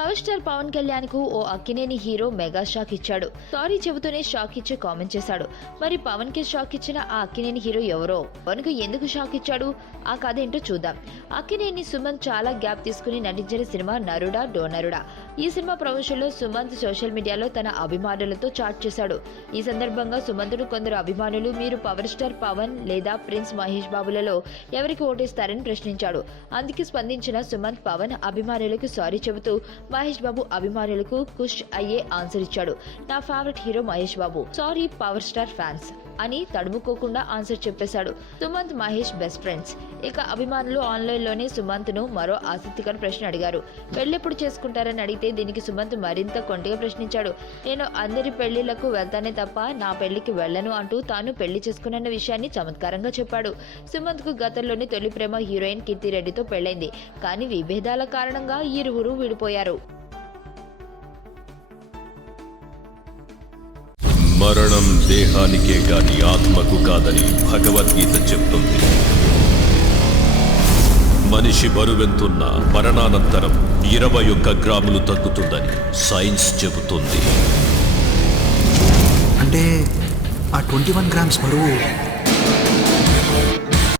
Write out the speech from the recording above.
Power star Pawan Kalyan కు ఓ Akkineni hero mega shock ఇచ్చాడు. Sorry చెబుతూనే షాక్ ఇచ్చి కామెంట్ చేశాడు. మరి పవన్ కి షాక్ ఇచ్చిన ఆ అక్కినేని హీరో ఎవరో, పవన్ కు ఎందుకు షాక్ ఇచ్చాడు, ఆ కథ ఏంటో చూద్దాం. అక్కినేని సుమంత్ చాలా గ్యాప్ తీసుకుని నటించిన సినిమా నరుడా డోనరుడా. ఈ సినిమా ప్రమోషన్ లో సుమంత్ సోషల్ మీడియాలో తన అభిమానులతో చాట్ చేశాడు. ఈ సందర్భంగా సుమంత్ ను కొందరు అభిమానులు మీరు పవర్ స్టార్ పవన్ లేదా ప్రిన్స్ మహేష్ బాబులలో ఎవరికి ఓటేస్తారని ప్రశ్నించాడు. అందుకే స్పందించిన సుమంత్ పవన్ అభిమానులకు సారీ చెబుతూ మహేష్ బాబు అభిమానులకు ఖుష్ అయ్యే ఆన్సర్ ఇచ్చాడు. నా favourite hero Mahesh Babu, sorry power star fans అని తడుముకోకుండా ఆన్సర్ చెప్పేశాడు. Sumanth Mahesh best friends. ఇక అభిమానులు ఆన్లైన్ లోనే సుమంత్ ను మరో ఆసక్తికర ప్రశ్న అడిగారు. పెళ్లెప్పుడు చేసుకుంటారని అడిగితే దీనికి సుమంత్ మరింత కొంటిగా ప్రశ్నించాడు. నేను అందరి పెళ్లిళ్లకు వెళ్తానే తప్ప నా పెళ్లికి వెళ్లను అంటూ తాను పెళ్లి చేసుకున్న విషయాన్ని చమత్కారంగా చెప్పాడు. సుమంత్ కు గతంలోని తొలి ప్రేమ హీరోయిన్ కీర్తిరెడ్డితో పెళ్లైంది. కానీ విభేదాల కారణంగా ఇరువురు విడిపోయారు. మరణం దేహానికే గాని ఆత్మకు కాదని భగవద్గీత చెప్తుంది. మనిషి బరువెంతున్న మరణానంతరం 21 గ్రాములు తగ్గుతుందని సైన్స్ చెబుతుంది. అంటే ఆ 21 గ్రామ్స్ బరువు